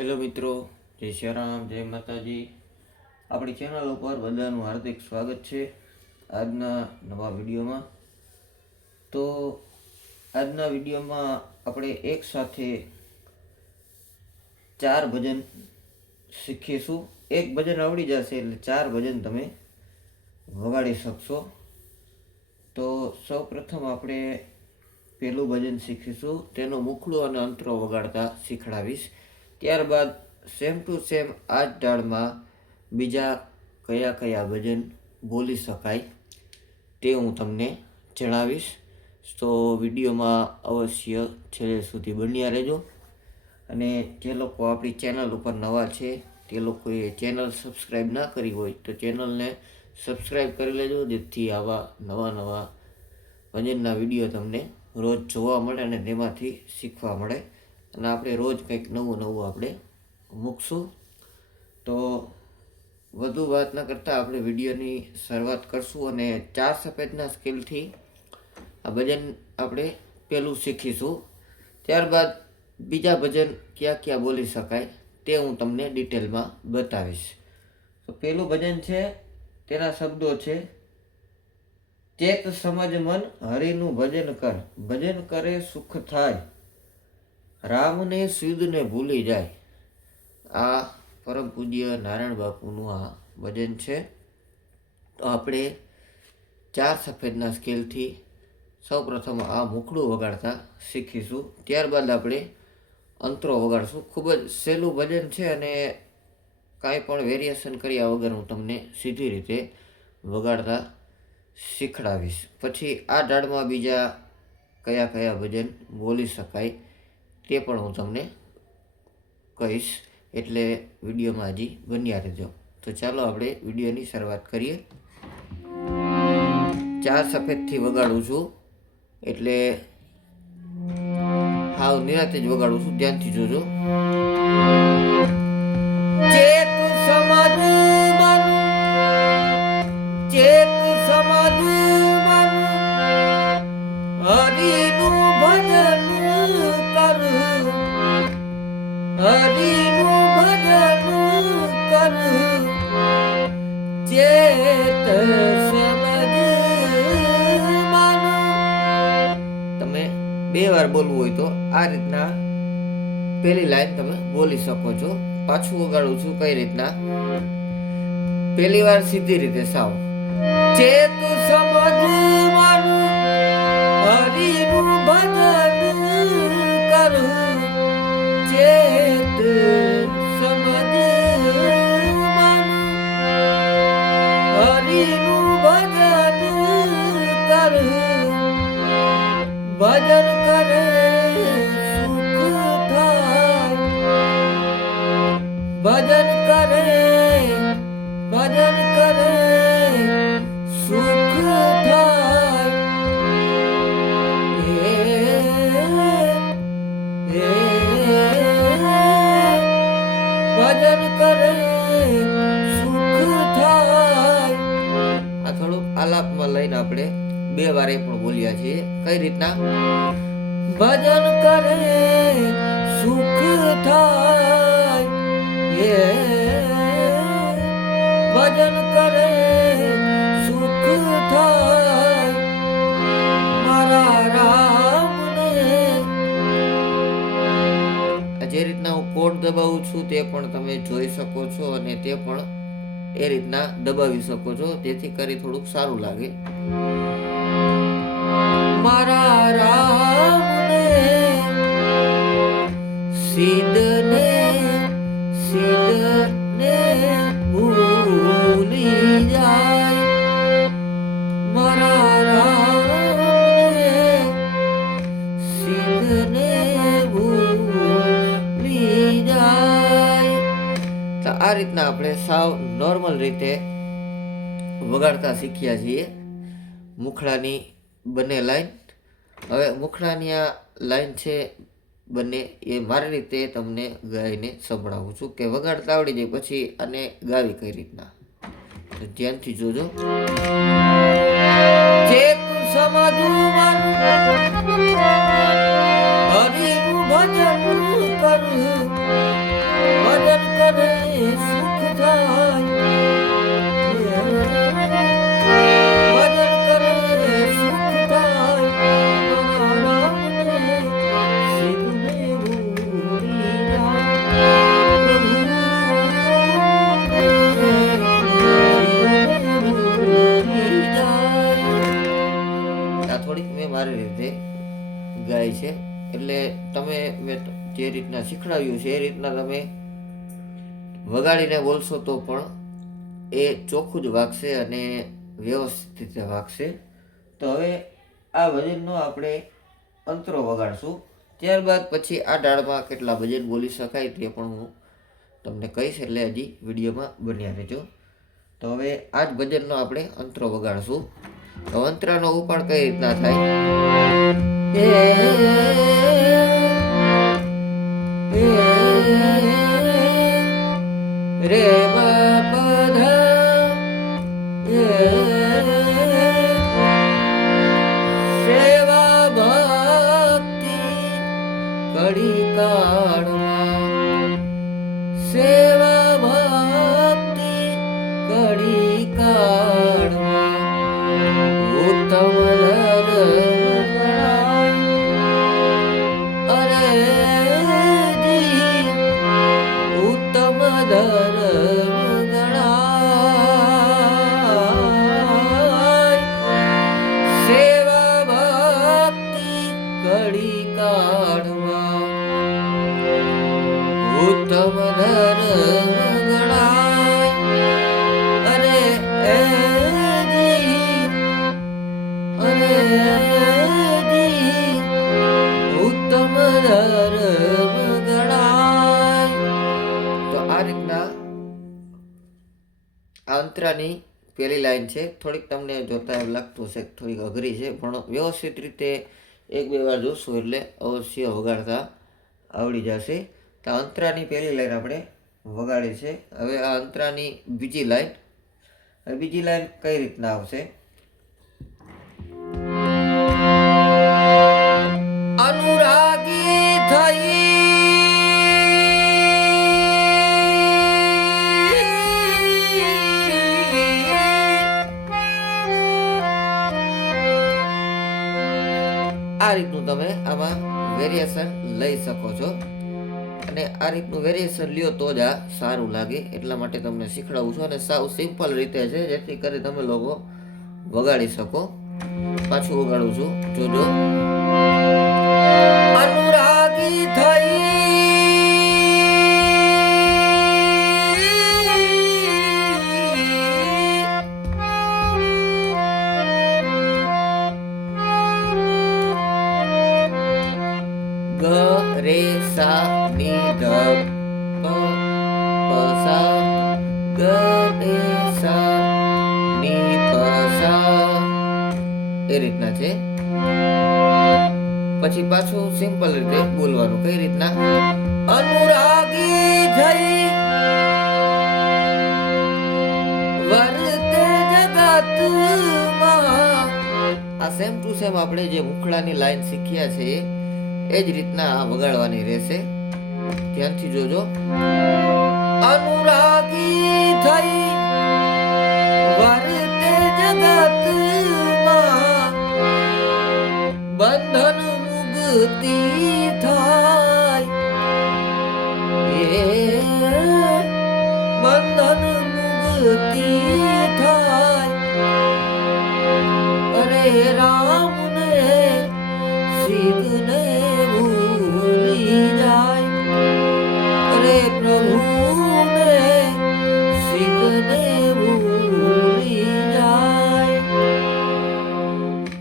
Hello મિત્રો, જય શ્રી રામ, જય માતાજી. આપણી ચેનલ ઉપર બધાનું હાર્દિક સ્વાગત છે આજના નવા વિડીયોમાં. તો આજના વિડીયોમાં આપણે એક સાથે 4 ભજન શીખીશું. એક ભજન આવડી જશે એટલે 4 ભજન તમે વગાડી શકશો. તો સૌ પ્રથમ આપણે પહેલું ભજન શીખીશું, તેનો મુખડું અને અંતરો વગાડતા શીખડાવીશ. ત્યારબાદ સેમ ટુ સેમ આ જ ડાળમાં બીજા કયા કયા ભજન બોલી શકાય તે હું તમને જણાવીશ. તો વિડીયોમાં અવશ્ય છેલ્લે સુધી બન્યા રહેજો. અને જે લોકો આપણી ચેનલ ઉપર નવા છે તે લોકોએ ચેનલ સબસ્ક્રાઈબ ના કરી હોય તો ચેનલને સબસ્ક્રાઈબ કરી લેજો, જેથી આવા નવા ભજનના વિડીયો તમને રોજ જોવા મળે અને તેમાંથી શીખવા મળે. અને આપણે રોજ કંઈક નવું આપણે મૂકશું. તો વધુ વાત ન કરતાં આપણે વિડીયોની શરૂઆત કરશું અને 4 સફેદના સ્કેલથી આ ભજન આપણે પહેલું શીખીશું. ત્યારબાદ બીજા ભજન ક્યાં બોલી શકાય તે હું તમને ડિટેલમાં બતાવીશ. તો પહેલું ભજન છે, તેના શબ્દો છે: ચેત સમજ મન હરિનું ભજન કર, ભજન કરે સુખ થાય, રામને સુદને ભૂલી જાય. આ પરમ પૂજ્ય નારાયણ બાપુનું આ ભજન છે. તો આપણે 4 સફેદના સ્કેલથી સૌ પ્રથમ આ મુખડું વગાડતા શીખીશું. ત્યારબાદ આપણે અંતરો વગાડશું. ખૂબ જ સહેલું ભજન છે અને કાંઈ પણ વેરિએશન કર્યા વગર હું તમને સીધી રીતે વગાડતા શીખડાવીશ. પછી આ ડાળમાં બીજા કયા ભજન બોલી શકાય તે પણ હું તમને કહીશ, એટલે વિડીયોમાં હજી બન્યા રહેજો. તો ચાલો આપણે વિડીયોની શરૂઆત કરીએ. 4 સફેદથી વગાડું છું એટલે હાવ નિરાતે જ વગાડું છું, ધ્યાનથી જોજો. ચેત સમજ મન, ચેત સમજ મન હરિનું ભજન કર, હરિનું ભજન કર, ચેત સમજ મન. તમે 2 વાર બોલવું હોય તો આ રીતના પહેલી લાઈન તમે બોલી શકો છો. પાછું વગાડું છું કઈ રીતના. પહેલી વાર સીધી રીતે સાવ. ચેત સમજ મન હરિનું ભજન કર, ચેત સમજ મન હરિનું ભજન કર, ભજન કરે સુખ થાય, ભજન કરે સુખ થાય. ભજન કરે સુખ થાય. આ થોડુંક આલાપમાં લઈને આપણે 2 વાર એ પણ બોલ્યા છીએ. કઈ રીતના? ભજન કરે સુખ થાય, ભજન કરે સુખ થાય, મારા રામને. જે રીતના હું કોડ દબાવું છું તે પણ તમે જોઈ શકો છો અને તે પણ એ રીતના દબાવી શકો છો, જેથી કરી થોડુંક સારું લાગે. મારા રામને સીધને ભૂલી જાય, મારા રામને સીધને ભૂલી જાય. તો આ રીતના આપણે સાવ નોર્મલ રીતે વગાડતા શીખ્યા છીએ મુખડાની બંને લાઈન. હવે મુખડાની આ લાઈન છે બંને, એ મારી રીતે તમને ગાઈને સંભળાવું છું કે વગાડતા આવડી જાય પછી અને ગાવી કઈ રીતના. તો ધ્યાનથી જોજો. ચેત સમજ મન હરિનું ભજન કર, જે રીતના શીખવાડ્યું છે એ રીતના તમે વગાડીને બોલશો તો પણ એ ચોખ્ખું જ વાગશે અને વ્યવસ્થિત રીતે વાગશે. તો હવે આ ભજનનો આપણે અંતરો વગાડશું. ત્યારબાદ પછી આ ડાળમાં કેટલા ભજન બોલી શકાય તે પણ હું તમને કહીશ, એટલે હજી વિડીયોમાં બન્યા રહેજો. તો હવે આ જ ભજનનો આપણે અંતરો વગાડશું. તો અંતરાનો ઉપાડ કઈ રીતના થાય? રે સેવા ભક્તિ કડી કાળમાં, સેવા ભક્તિ કડી કાળમાં ઉત્તમ ઉત્તમ ધર્મ ગણાય. ઉત્તમ ધર્મ ગણાય. તો આ રીતના અંતરાની પહેલી લાઈન છે. થોડીક તમને જોતા એમ લાગતું હશે થોડીક અઘરી છે, પણ વ્યવસ્થિત રીતે એક બે વાર જોશું એટલે અવશ્ય વગાડતા આવડી જશે. તો અંતરાની પહેલી લાઈન આપણે વગાડી છે. હવે આ અંતરાની બીજી લાઈન કઈ રીતના આવશે? અનુરાગી થઈ આ રીતનું તમે આમાં વેરિએશન લઈ શકો છો. અને આ રીતનું વેરિએશન લ્યો તો જ આ સારું લાગે, એટલા માટે તમને શીખવાડું છું. અને સાવ સિમ્પલ રીતે છે, જેથી કરી તમે લોકો વગાડી શકો. પાછું વગાડું છું, જોજો. અનુરાગી થઈ ગ રે સા ની ધ પ પ સા ગ રે સા ની પ સા એ રીતના છે. પછી પાછું સિમ્પલ રીતે બોલવાનું. કઈ રીતના? અનુરાગી થઈ વર્તે જગતમાં. આ સેમ ટુ સેમ આપણે જે મુખડાની લાઈન શીખ્યા છે એ જ રીતના આ વગાડવાની રહેશે. ધ્યાનથી જોજો. અનુરાગી થઈ વર્તે જગતમાં બંધન મુક્તિ થાય. બંધન મુક્તિ થાય. અરે રામ ને સીધ ને ભૂલી જાય. અરે પ્રભુ ને સીધ ને ભૂલી જાય.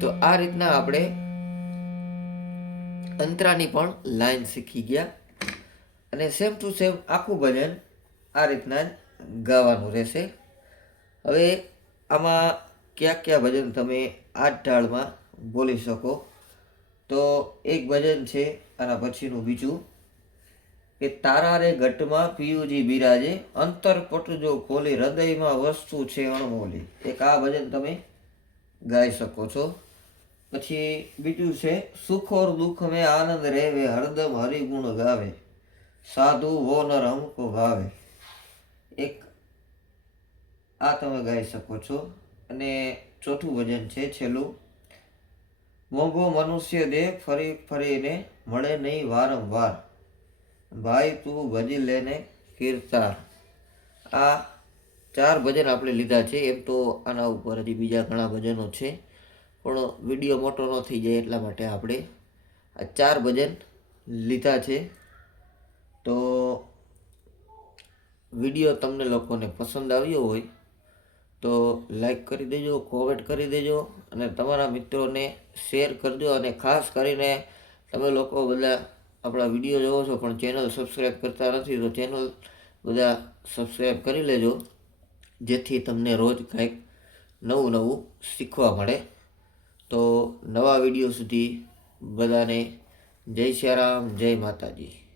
તો આ રીતના આપણે અંતરાની પણ લાઈન શીખી ગયા. અને સેમ ટુ સેમ આખું ભજન આ રીતના જ ગાવાનું રહેશે. હવે આમાં કયા કયા ભજન તમે આ ઢાળમાં બોલી શકો? તો એક ભજન છે આના પછીનું બીજું, કે તારા રે ઘટમાં પિયુજી બિરાજે, અંતરપટ જો ખોલી હૃદયમાં વસ્તુ છે અણમોલી. એક આ ભજન તમે ગાઈ શકો છો. પછી બીજું છે, સુખોર દુઃખ મેં આનંદ રહેવે, હરદમ હરિગુણ ગાવે, સાધુ વો નર હમકો ભાવે. એક આ તમે ગાઈ શકો છો. અને ચોથું ભજન છે છેલ્લું, મોંઘો મનુષ્ય દેહ ફરી ફરીને મળે નહીં વારંવાર, ભાઈ તું ભજી લેને કીર્તાર. આ 4 ભજન આપણે લીધા છે. એમ તો આના ઉપર હજી બીજા ઘણા ભજનો છે, પણ વિડીયો મોટો ન થઈ જાય એટલા માટે આપણે આ 4 ભજન લીધા છે. વિડીયો તમને લોકોને પસંદ આવ્યો હોય તો લાઈક કરી દેજો, કોમેન્ટ કરી દેજો અને તમારા મિત્રોને શેર કરજો. અને ખાસ કરીને તમે લોકો બધા આપણા વિડીયો જોવો છો પણ ચેનલ સબસ્ક્રાઈબ કરતા નથી તો ચેનલ બધા સબસ્ક્રાઈબ કરી લેજો, જેથી તમને રોજ કંઈક નવું નવું શીખવા મળે. તો નવા વિડીયો સુધી બધાને જય શ્રી રામ, જય માતાજી.